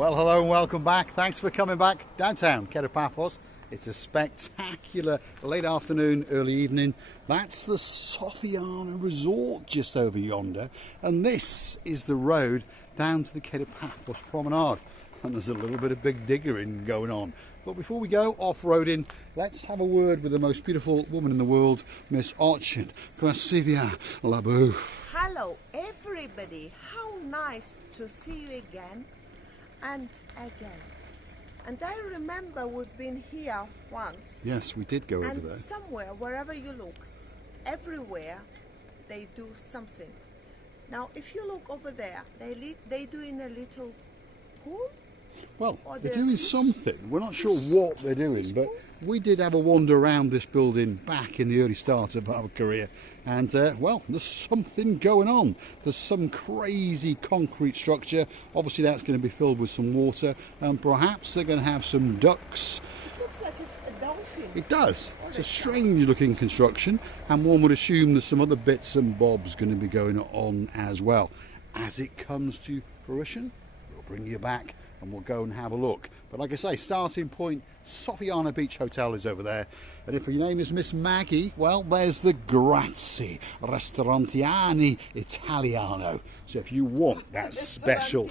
Well, hello and welcome back. Thanks for coming back downtown Kato Paphos. It's a spectacular late afternoon, early evening. That's the Sofiana Resort just over yonder. And this is the road down to the Kato Paphos Promenade. And there's a little bit of big diggering going on. But before we go off-roading, let's have a word with the most beautiful woman in the world, Miss Marika Labouf. Hello, everybody. How nice to see you again and again. And I remember we've been here once. Yes, we did go over and there. Somewhere, wherever you look, everywhere, they do something. Now, if you look over there, they do in a little pool. Well, they're doing something. We're not sure what they're doing, but we did have a wander around this building back in the early start of our career. And, well, there's something going on. There's some crazy concrete structure. Obviously, that's going to be filled with some water. And perhaps they're going to have some ducks. It looks like it's a dolphin. It does. It's a strange-looking construction. And one would assume there's some other bits and bobs going to be going on as well. As it comes to fruition, we'll bring you back and we'll go and have a look. But like I say, starting point, Sofiana Beach Hotel is over there. And if your name is Miss Maggie, well, there's the Grazie Ristorantiani Italiano. So if you want that special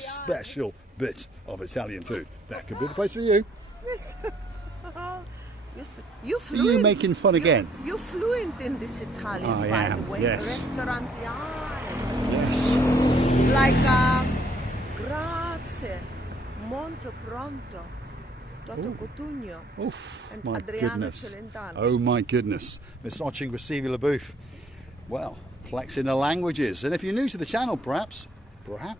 bit of Italian food, that could be the place for you. Are you making fun again? You're fluent in this Italian, I by am, the way. yes. Ristorantiani. Yes. Like Grazie, Monto Pronto, Toto Cotugno, and my Adriano goodness. Celentano. Oh my goodness. Miss Marika Labouf. Well, flexing the languages. And if you're new to the channel, perhaps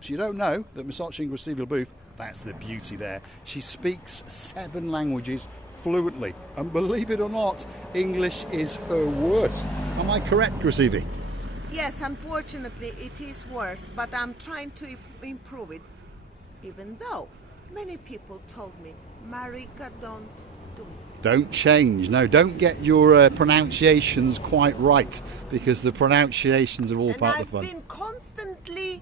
you don't know that Miss Marika Labouf, that's the beauty there. She speaks 7 languages fluently. And believe it or not, English is her word. Am I correct, Grazie? Yes, unfortunately it is worse, but I'm trying to improve it. Even though many people told me, Marika, don't do it. Don't change. No, don't get your pronunciations quite right, because the pronunciations are all part of the fun. I've been constantly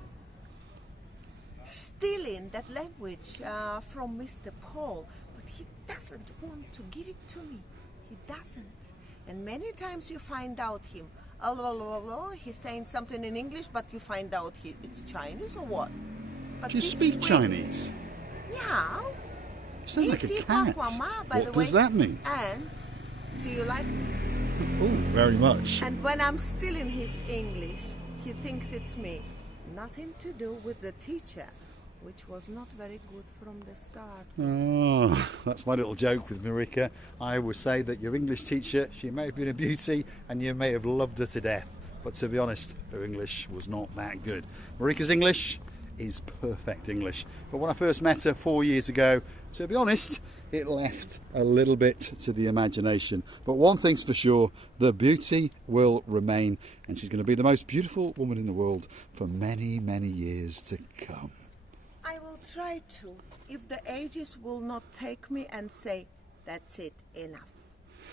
stealing that language from Mr. Paul, but he doesn't want to give it to me. He doesn't. And many times you find out him, he's saying something in English, but you find out it's Chinese or what? But Do you speak Chinese? Yeah. You sound like a cat. What does that mean? And do you like it? Oh, very much. And when I'm stealing his English, he thinks it's me. Nothing to do with the teacher, which was not very good from the start. Oh, that's my little joke with Marika. I always say that your English teacher, she may have been a beauty and you may have loved her to death. But to be honest, her English was not that good. Marika's English is perfect English. But when I first met her 4 years ago, to be honest, it left a little bit to the imagination. But one thing's for sure, the beauty will remain, and she's going to be the most beautiful woman in the world for many, many years to come. I will try to, if the ages will not take me and say, that's it, enough.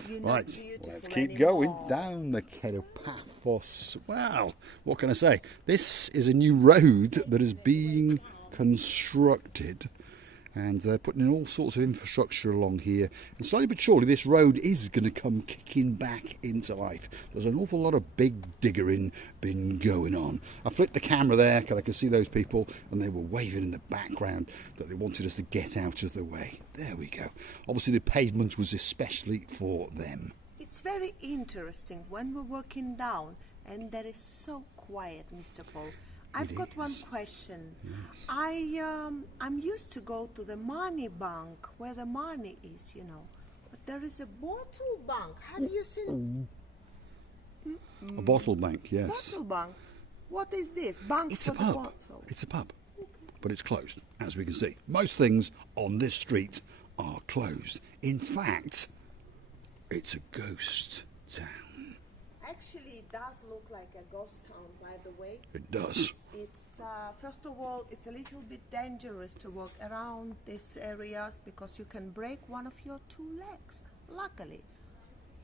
You're right, not beautiful let's keep anymore. going down the Kato Paphos. Well, what can I say? This is a new road that is being constructed, and they're putting in all sorts of infrastructure along here. And slowly but surely, this road is going to come kicking back into life. There's an awful lot of big diggering been going on. I flipped the camera there because I could see those people, and they were waving in the background that they wanted us to get out of the way. There we go. Obviously, the pavement was especially for them. It's very interesting when we're walking down, and that is so quiet, Mr. Paul. I've got one question. Yes. I'm used to go to the money bank where the money is, you know. But there is a bottle bank. Have you seen? A bottle bank, yes. Bottle bank. What is this? Bank It's for a the pub. bottle. It's a pub. But it's closed, as we can see. Most things on this street are closed. In fact, it's a ghost town. Actually, it does look like a ghost town, by the way. It does. It's, first of all, it's a little bit dangerous to walk around this area because you can break one of your 2 legs. Luckily,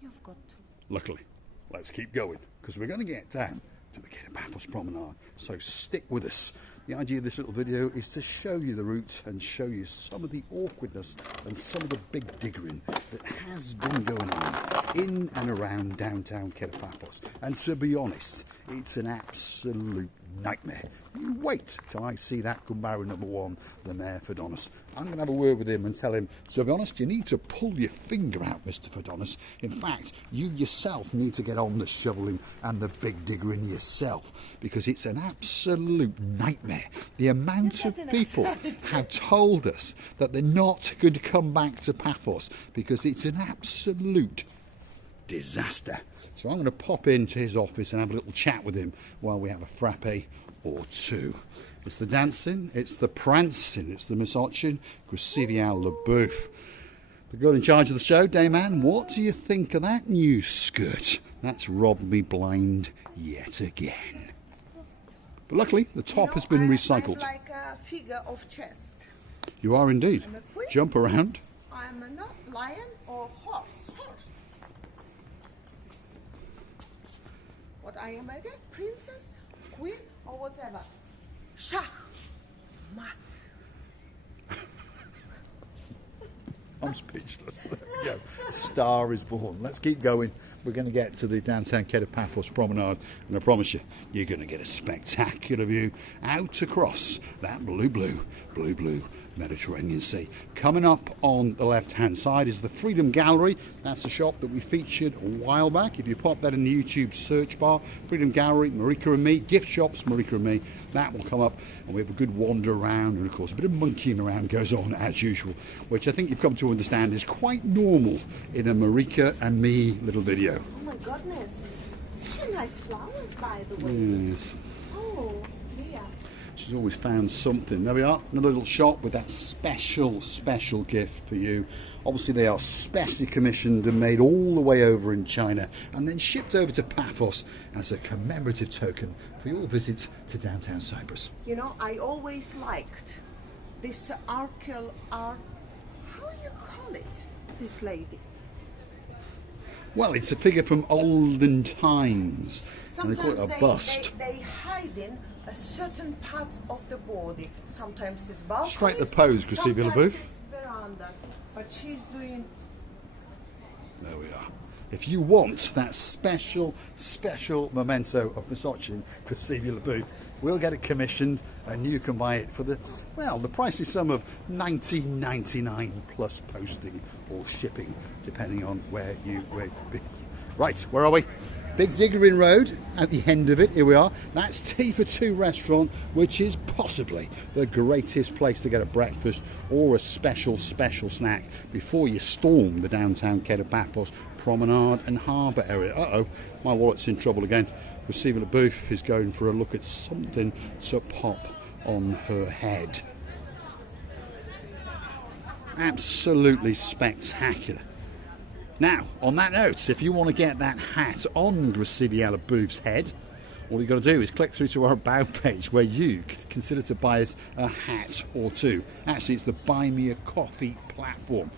you've got 2. Luckily, let's keep going, because we're going to get down to the Kato Paphos Promenade. So stick with us. The idea of this little video is to show you the route and show you some of the awkwardness and some of the big diggering that has been going on in and around downtown Kato Paphos. And to be honest, it's an absolute nightmare. You wait till I see that Kumbaro #1, the Mayor Fedonis. I'm going to have a word with him and tell him, to be honest, you need to pull your finger out, Mr. Fedonis. In fact, you yourself need to get on the shoveling and the big diggering yourself, because it's an absolute nightmare. The amount of people have told us that they're not going to come back to Paphos because it's an absolute disaster. So I'm going to pop into his office and have a little chat with him while we have a frappe or two. It's the dancing, it's the prancing, it's the misogyn, Grasivial LaBouffe. The girl in charge of the show, Dayman, what do you think of that new skirt? That's robbed me blind yet again. But luckily, the top has been recycled. I'm like a figure of chess. You are indeed. I'm a queen. Jump around. I'm not lion or horse. What I am again? Princess, queen, or whatever. Shah, mat. I'm speechless. There we go. A star is born. Let's keep going. We're going to get to the downtown Kato Paphos Promenade, and I promise you, you're going to get a spectacular view out across that blue Mediterranean Sea. Coming up on the left-hand side is the Freedom Gallery. That's a shop that we featured a while back. If you pop that in the YouTube search bar, Freedom Gallery, Marika and me, gift shops, Marika and me, that will come up, and we have a good wander around, and of course a bit of monkeying around goes on as usual, which I think you've come to understand is quite normal in a Marika and me little video. Oh my goodness. Such a nice flowers, by the way. Yes. Oh, yeah. She's always found something. There we are, another little shop with that special gift for you. Obviously they are specially commissioned and made all the way over in China and then shipped over to Paphos as a commemorative token for your visit to downtown Cyprus. You know, I always liked this archaeal art. How do you call it, this lady? Well, it's a figure from olden times. And they call it a Sometimes bust. they hide in a certain part of the body. Sometimes it's balconies, Strike the pose, Grasivial LaBouffe. sometimes it's verandas. But she's doing... There we are. If you want that special memento of misogyn, Grasivial LaBouffe, we'll get it commissioned and you can buy it for the pricey sum of $19.99 plus posting or shipping, depending on where you will be. Right, where are we? Big Diggering Road, at the end of it, here we are. That's Tea for Two restaurant, which is possibly the greatest place to get a breakfast or a special snack before you storm the downtown Kato Paphos Promenade and Harbour area. Uh-oh, my wallet's in trouble again. Grasivial LaBouffe is going for a look at something to pop on her head. Absolutely spectacular. Now, on that note, if you want to get that hat on Grasivial LaBouffe's head, all you've got to do is click through to our About page where you consider to buy us a hat or two. Actually, it's the Buy Me a Coffee platform.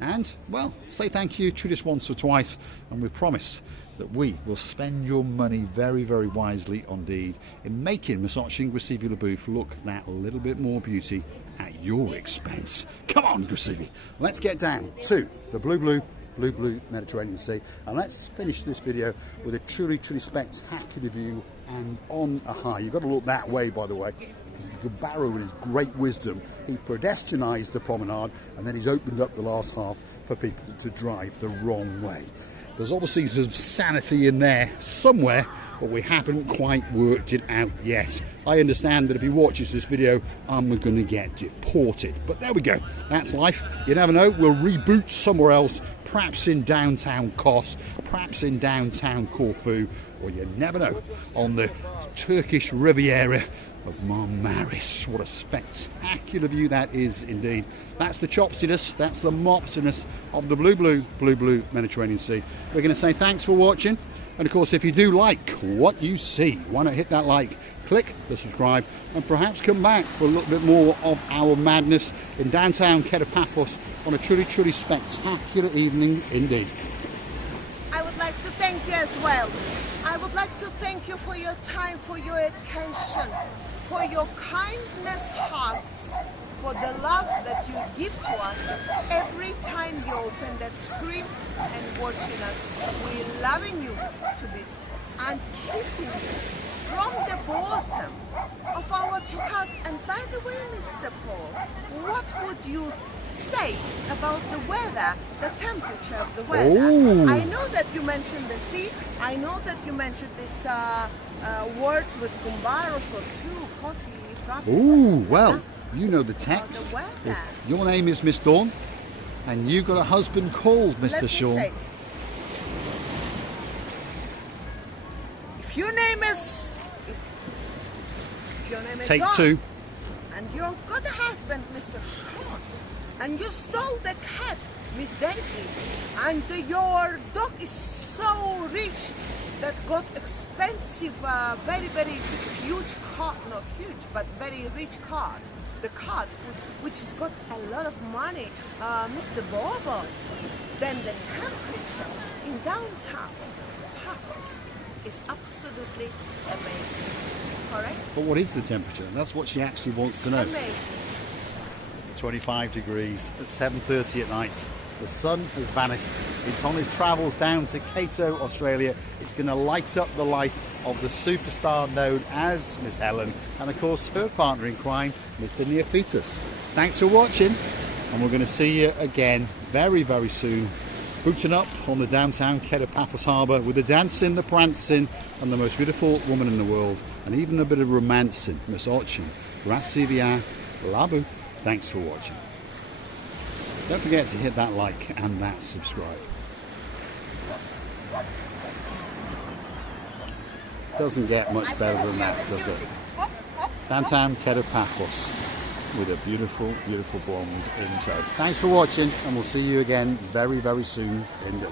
And, well, say thank you, treat us once or twice, and we promise that we will spend your money very wisely indeed in making misogyn Grasivial LaBouffe look that little bit more beauty at your expense. Come on, Grasivial, let's get down to the blue Mediterranean Sea, and let's finish this video with a truly spectacular view and on a high. You've got to look that way, by the way. Kumbaro, with his great wisdom, he pedestrianised the promenade and then he's opened up the last half for people to drive the wrong way. There's obviously some sanity in there somewhere, but we haven't quite worked it out yet. I understand that if he watches this video, I'm going to get deported. But there we go. That's life. You never know. We'll reboot somewhere else, perhaps in downtown Kos, perhaps in downtown Corfu, or you never know, on the Turkish Riviera of Marmaris. What a spectacular view that is indeed. That's the chopsiness, that's the mopsiness of the blue Mediterranean Sea. We're going to say thanks for watching, and of course if you do like what you see, why not hit that like, click the subscribe, and perhaps come back for a little bit more of our madness in downtown Kato Paphos on a truly spectacular evening indeed. I would like to thank you as well. I would like to thank you for your time, for your attention, for your kindness hearts, for the love that you give to us every time you open that screen and watching us. We're loving you to bits and kissing you from the bottom of our two hearts. And by the way, Mr. Paul, what would you say about the weather, the temperature of the weather? Oh. I know that you mentioned the sea. I know that you mentioned this words with Gumbaros or two, coffee, frappuccino. Oh, well, you know the text. The weather. If your name is Miss Dawn and you've got a husband called Mr. Let me Sean. say, if your name is Take Dawn, two. and you've got a husband, Mr. Sean, and you stole the cat, Miss Daisy, and your dog is so rich that got expensive, very, very huge cat, not huge, but very rich cat. The cat, which has got a lot of money, Mr. Bobo, then the temperature in downtown Paphos is absolutely amazing. Correct? But what is the temperature? That's what she actually wants to know. Amazing. 25 degrees at 7:30 at night. The sun has vanished. It's on its travels down to Kato, Australia. It's going to light up the life of the superstar known as Miss Helen, and of course her partner in crime, Mr. Neophytus. Thanks for watching, and we're going to see you again very, very soon. Booting up on the downtown Kato Paphos harbour with the dancing, the prancing, and the most beautiful woman in the world, and even a bit of romancing, Miss Ochin. Grazie via Labu. Thanks for watching. Don't forget to hit that like and that subscribe. Doesn't get much better than that, does it? Downtown Kato Paphos with a beautiful, beautiful blonde intro. Thanks for watching, and we'll see you again very, very soon indeed.